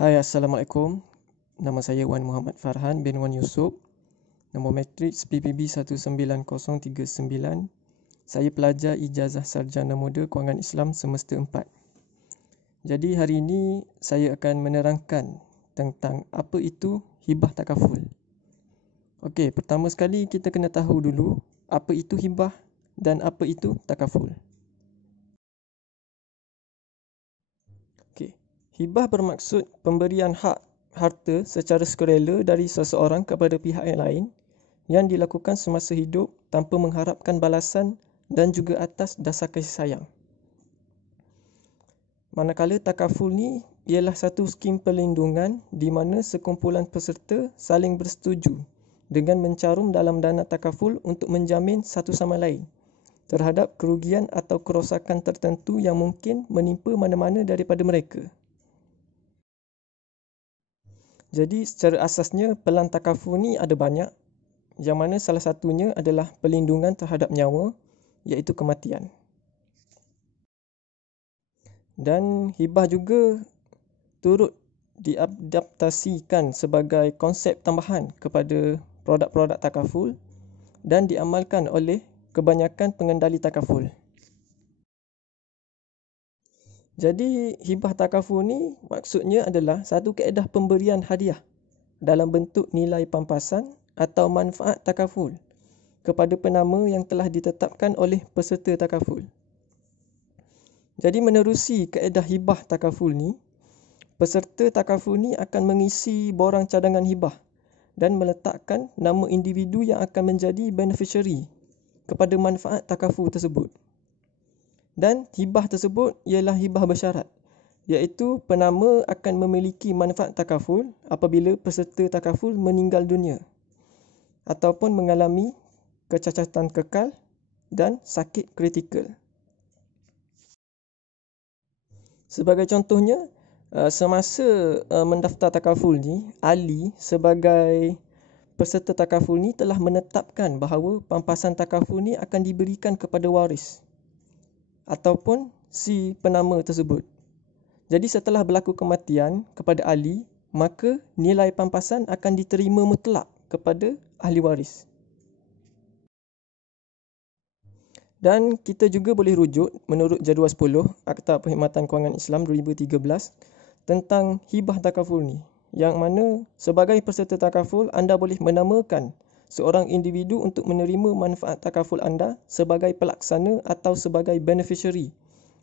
Hai, Assalamualaikum. Nama saya Wan Muhammad Farhan bin Wan Yusof. Nombor matriks PPB 19039. Saya pelajar ijazah sarjana muda Kewangan Islam semester 4. Jadi hari ini saya akan menerangkan tentang apa itu hibah takaful. Okey, pertama sekali kita kena tahu dulu apa itu hibah dan apa itu takaful. Okey. Hibah bermaksud pemberian hak harta secara sukarela dari seseorang kepada pihak yang lain yang dilakukan semasa hidup tanpa mengharapkan balasan dan juga atas dasar kasih sayang. Manakala takaful ni ialah satu skim perlindungan di mana sekumpulan peserta saling bersetuju dengan mencarum dalam dana takaful untuk menjamin satu sama lain terhadap kerugian atau kerosakan tertentu yang mungkin menimpa mana-mana daripada mereka. Jadi secara asasnya pelan takaful ni ada banyak, yang mana salah satunya adalah perlindungan terhadap nyawa, iaitu kematian. Dan hibah juga turut diadaptasikan sebagai konsep tambahan kepada produk-produk takaful dan diamalkan oleh kebanyakan pengendali takaful. Jadi hibah takaful ni maksudnya adalah satu kaedah pemberian hadiah dalam bentuk nilai pampasan atau manfaat takaful kepada penama yang telah ditetapkan oleh peserta takaful. Jadi menerusi kaedah hibah takaful ni, peserta takaful ni akan mengisi borang cadangan hibah dan meletakkan nama individu yang akan menjadi beneficiary kepada manfaat takaful tersebut. Dan hibah tersebut ialah hibah bersyarat, iaitu penama akan memiliki manfaat takaful apabila peserta takaful meninggal dunia ataupun mengalami kecacatan kekal dan sakit kritikal. Sebagai contohnya, semasa mendaftar takaful ni, Ali sebagai peserta takaful ni telah menetapkan bahawa pampasan takaful ni akan diberikan kepada waris ataupun si penama tersebut. Jadi setelah berlaku kematian kepada Ali, maka nilai pampasan akan diterima mutlak kepada ahli waris. Dan kita juga boleh rujuk menurut jadual 10 Akta Perkhidmatan Kewangan Islam 2013 tentang hibah takaful ni, yang mana sebagai peserta takaful anda boleh menamakan seorang individu untuk menerima manfaat takaful anda sebagai pelaksana atau sebagai beneficiary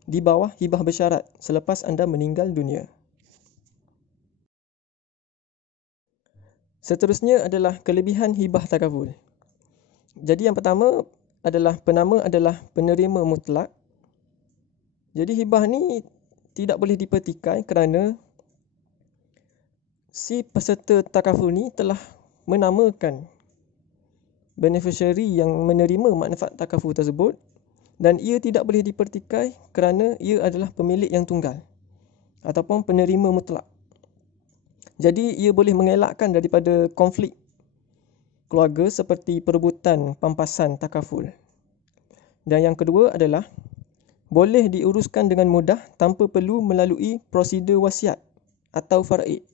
di bawah hibah bersyarat selepas anda meninggal dunia. Seterusnya adalah kelebihan hibah takaful. Jadi yang pertama adalah penama adalah penerima mutlak. Jadi hibah ni tidak boleh dipertikai kerana si peserta takaful ni telah menamakan beneficiary yang menerima manfaat takaful tersebut dan ia tidak boleh dipertikai kerana ia adalah pemilik yang tunggal ataupun penerima mutlak. Jadi ia boleh mengelakkan daripada konflik keluarga seperti perebutan pampasan takaful. Dan yang kedua adalah boleh diuruskan dengan mudah tanpa perlu melalui prosedur wasiat atau faraid.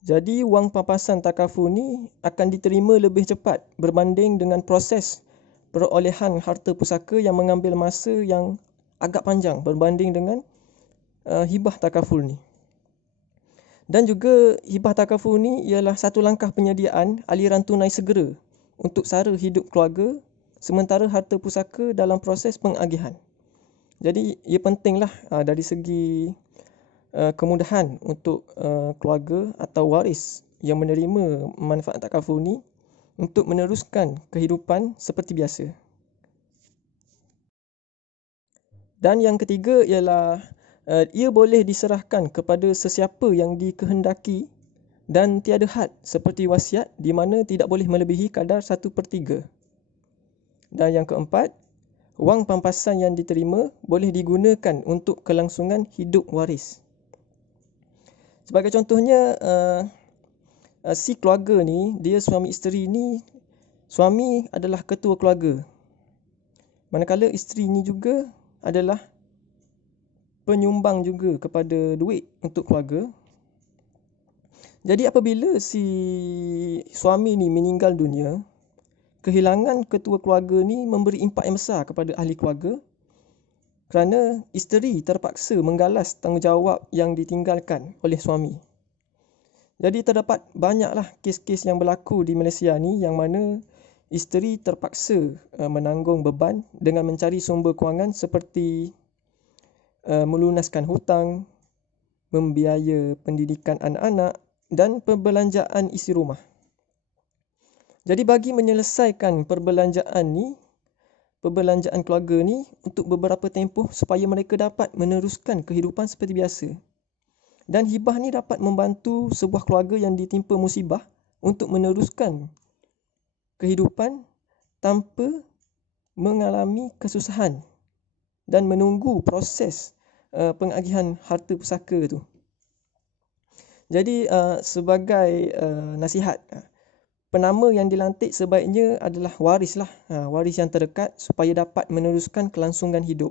Jadi wang pampasan takaful ni akan diterima lebih cepat berbanding dengan proses perolehan harta pusaka yang mengambil masa yang agak panjang berbanding dengan hibah takaful ni. Dan juga hibah takaful ni ialah satu langkah penyediaan aliran tunai segera untuk sara hidup keluarga sementara harta pusaka dalam proses pengagihan. Jadi ia pentinglah dari segi kemudahan untuk keluarga atau waris yang menerima manfaat takaful ni untuk meneruskan kehidupan seperti biasa. Dan yang ketiga ialah ia boleh diserahkan kepada sesiapa yang dikehendaki dan tiada had seperti wasiat di mana tidak boleh melebihi kadar 1/3. Dan yang keempat, wang pampasan yang diterima boleh digunakan untuk kelangsungan hidup waris. Sebagai contohnya, si keluarga ni, dia suami isteri ni, suami adalah ketua keluarga. Manakala isteri ni juga adalah penyumbang juga kepada duit untuk keluarga. Jadi apabila si suami ni meninggal dunia, kehilangan ketua keluarga ni memberi impak yang besar kepada ahli keluarga kerana isteri terpaksa menggalas tanggungjawab yang ditinggalkan oleh suami. Jadi terdapat banyaklah kes-kes yang berlaku di Malaysia ni yang mana isteri terpaksa menanggung beban dengan mencari sumber kewangan seperti melunaskan hutang, membiaya pendidikan anak-anak dan perbelanjaan isi rumah. Jadi bagi menyelesaikan perbelanjaan keluarga ni untuk beberapa tempoh supaya mereka dapat meneruskan kehidupan seperti biasa. Dan hibah ni dapat membantu sebuah keluarga yang ditimpa musibah untuk meneruskan kehidupan tanpa mengalami kesusahan dan menunggu proses pengagihan harta pusaka tu. Jadi sebagai nasihat, penama yang dilantik sebaiknya adalah waris yang terdekat supaya dapat meneruskan kelangsungan hidup.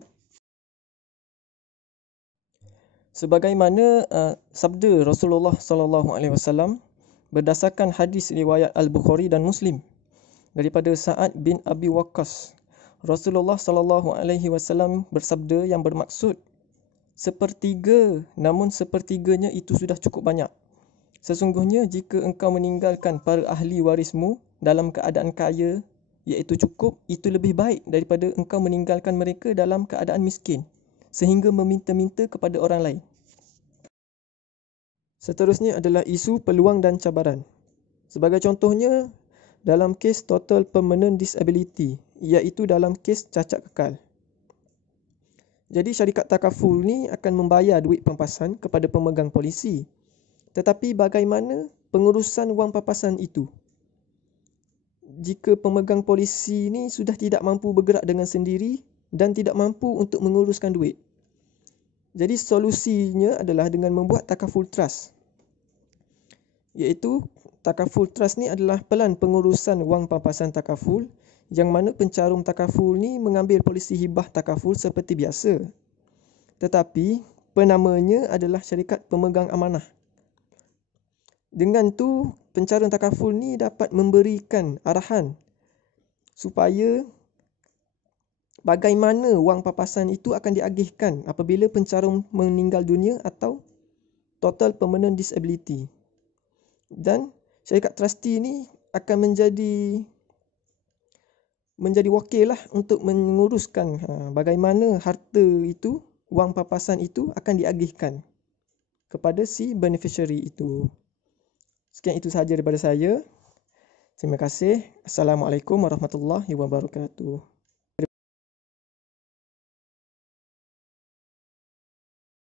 Sebagaimana sabda Rasulullah SAW berdasarkan hadis riwayat Al-Bukhari dan Muslim daripada Sa'ad bin Abi Waqqas. Rasulullah SAW bersabda yang bermaksud sepertiga, namun sepertiganya itu sudah cukup banyak. Sesungguhnya jika engkau meninggalkan para ahli warismu dalam keadaan kaya, iaitu cukup, itu lebih baik daripada engkau meninggalkan mereka dalam keadaan miskin, sehingga meminta-minta kepada orang lain. Seterusnya adalah isu peluang dan cabaran. Sebagai contohnya, dalam kes total permanent disability, iaitu dalam kes cacat kekal. Jadi syarikat takaful ni akan membayar duit pampasan kepada pemegang polisi. Tetapi bagaimana pengurusan wang pampasan itu? Jika pemegang polisi ni sudah tidak mampu bergerak dengan sendiri dan tidak mampu untuk menguruskan duit. Jadi solusinya adalah dengan membuat takaful trust. Iaitu takaful trust ni adalah pelan pengurusan wang pampasan takaful yang mana pencarum takaful ni mengambil polisi hibah takaful seperti biasa. Tetapi penamanya adalah syarikat pemegang amanah. Dengan tu pencarum takaful ni dapat memberikan arahan supaya bagaimana wang pampasan itu akan diagihkan apabila pencarum meninggal dunia atau total permanent disability. Dan syarikat trustee ni akan menjadi wakil lah untuk menguruskan bagaimana harta itu, wang pampasan itu akan diagihkan kepada si beneficiary itu. Sekian itu sahaja daripada saya. Terima kasih. Assalamualaikum warahmatullahi wabarakatuh.